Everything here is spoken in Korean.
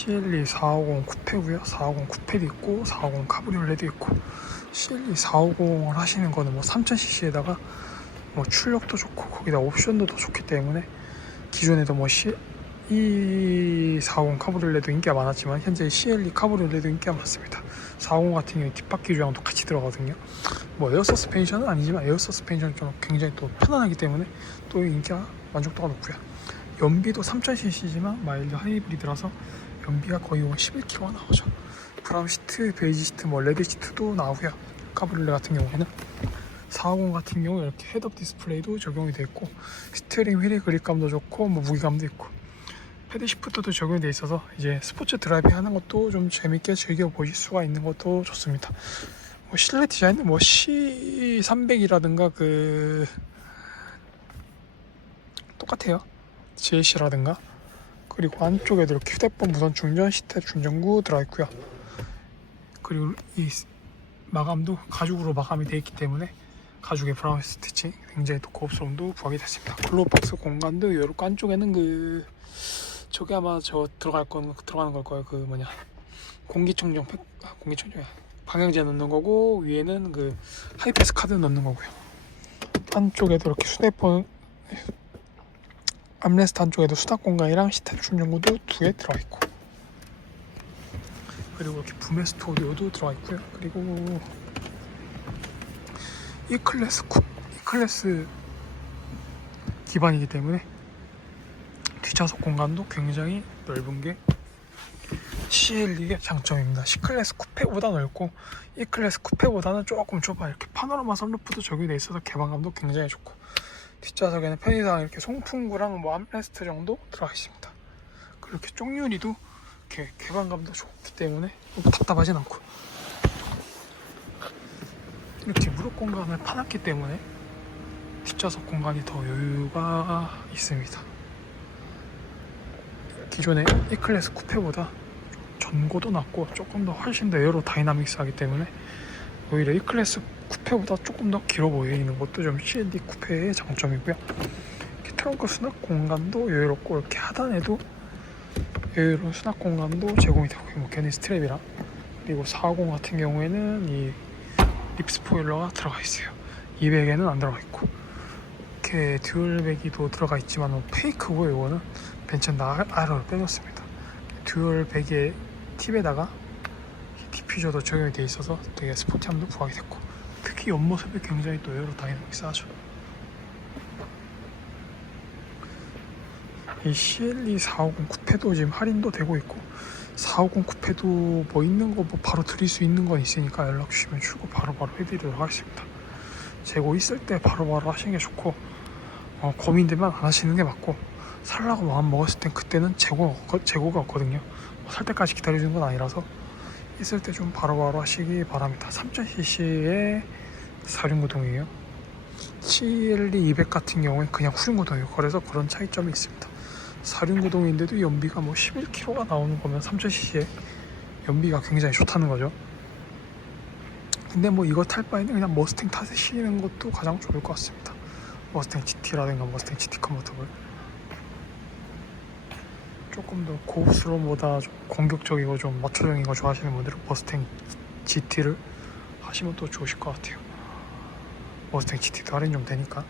CLE 450 쿠페고요. 450 쿠페도 있고 450 카브리올레도 있고 CLE 450을 하시는 거는 뭐 3000cc에다가 뭐 출력도 좋고 거기다 옵션도 더 좋기 때문에 기존에도 뭐 C, E40 카브리올레도 인기가 많았지만 현재 CLE 카브리올레도 인기가 많습니다. 450 같은 경우에 뒷바퀴 조향도 같이 들어가거든요. 뭐 에어 서스펜션은 아니지만 에어 서스펜션은 좀 굉장히 또 편안하기 때문에 또 인기가 만족도가 높고요. 연비도 3000cc지만 마일드 하이브리드라서 연비가 거의 뭐 11km가 나오죠. 브라운 시트, 베이지 시트, 뭐 레드 시트도 나오고요. 카브리올레 같은 경우에는 450 같은 경우 이렇게 헤드업 디스플레이도 적용이 되어 있고 스티어링 휠의 그립감도 좋고 뭐 무게감도 있고 패드 시프트도 적용이 되어 있어서 이제 스포츠 드라이빙 하는 것도 좀 재밌게 즐겨 보실 수가 있는 것도 좋습니다. 뭐 실내 디자인은 뭐 C300이라든가 그 똑같아요. GLC라든가 그리고 안쪽에도 이렇게 휴대폰 무선 충전 시트 충전구 들어 있고요. 그리고 이 마감도 가죽으로 마감이 되어 있기 때문에 가죽의 브라운 스티치 굉장히 또 고급스러움도 부각이 됐습니다. 글로박스 공간도 이렇게 안쪽에는 그 저게 아마 저 들어갈 건 들어가는 걸 거예요. 그 뭐냐 공기청정 팩 아, 공기청정 방향제 넣는 거고 위에는 그 하이패스 카드 넣는 거고요. 안쪽에도 이렇게 휴대폰 암레스트 안쪽에도 수납 공간이랑 시트 충전구도 두 개 들어가 있고 그리고 이렇게 부메스트 오디오도 들어가 있고요. 그리고 이 클래스 쿠, 이 클래스 기반이기 때문에 뒷좌석 공간도 굉장히 넓은 게 CLE의 장점입니다. C클래스 쿠페보다 넓고 E클래스 쿠페보다는 조금 좁아 이렇게 파노라마 선루프도 적용이 돼 있어서 개방감도 굉장히 좋고 뒷좌석에는 편의상 이렇게 송풍구랑 뭐 암레스트 정도 들어가 있습니다. 그리고 이렇게 쪽유리도 이렇게 개방감도 좋기 때문에 너무 답답하진 않고 이렇게 무릎 공간을 파놨기 때문에 뒷좌석 공간이 더 여유가 있습니다. 기존의 E클래스 쿠페보다 전고도 낮고 조금 더 훨씬 더 에어로 다이나믹스하기 때문에 오히려 E클래스 쿠페보다 조금 더 길어 보이는 것도 좀 CLD 쿠페의 장점이고요. 트렁크 수납 공간도 여유롭고 이렇게 하단에도 여유로운 수납 공간도 제공이 되고 뭐 견인 스트랩이랑 그리고 450 같은 경우에는 이 립 스포일러가 들어가 있어요. 200에는 안 들어가 있고 이렇게 듀얼 배기도 들어가 있지만 뭐 페이크고 이거는 벤츠 나 아래로 빼놓습니다. 듀얼 배기의 팁에다가 디퓨저도 적용이 되어 있어서 되게 스포티함도 부각이 됐고 특히 옆모습이 굉장히 또 에어로 다이나믹스하죠. 이 CLE 450 쿠페도 지금 할인도 되고 있고 450 쿠페도 뭐 있는 거 뭐 바로 드릴 수 있는 건 있으니까 연락 주시면 출고 바로바로 해드리도록 하겠습니다. 재고 있을 때 바로바로 하시는 게 좋고 어, 고민되면 안 하시는 게 맞고 살라고 마음 먹었을 땐 그때는 재고가, 재고가 없거든요. 뭐 살 때까지 기다리는 건 아니라서 있을 때 좀 바로바로 하시기 바랍니다. 3000cc의 사륜구동이에요. CLE 200 같은 경우는 그냥 후륜구동이에요. 그래서 그런 차이점이 있습니다. 사륜구동인데도 연비가 뭐 11km가 나오는 거면 3000cc에 연비가 굉장히 좋다는 거죠. 근데 뭐 이거 탈 바에는 그냥 머스탱 타시는 것도 가장 좋을 것 같습니다. 머스탱 GT라든가 머스탱 GT 컨버터블 조금 더 고급스러움보다 좀 공격적이고 좀 마초적인 거 좋아하시는 분들은 머스탱 GT를 하시면 또 좋으실 것 같아요. 머스탱 GT도 할인 좀 되니까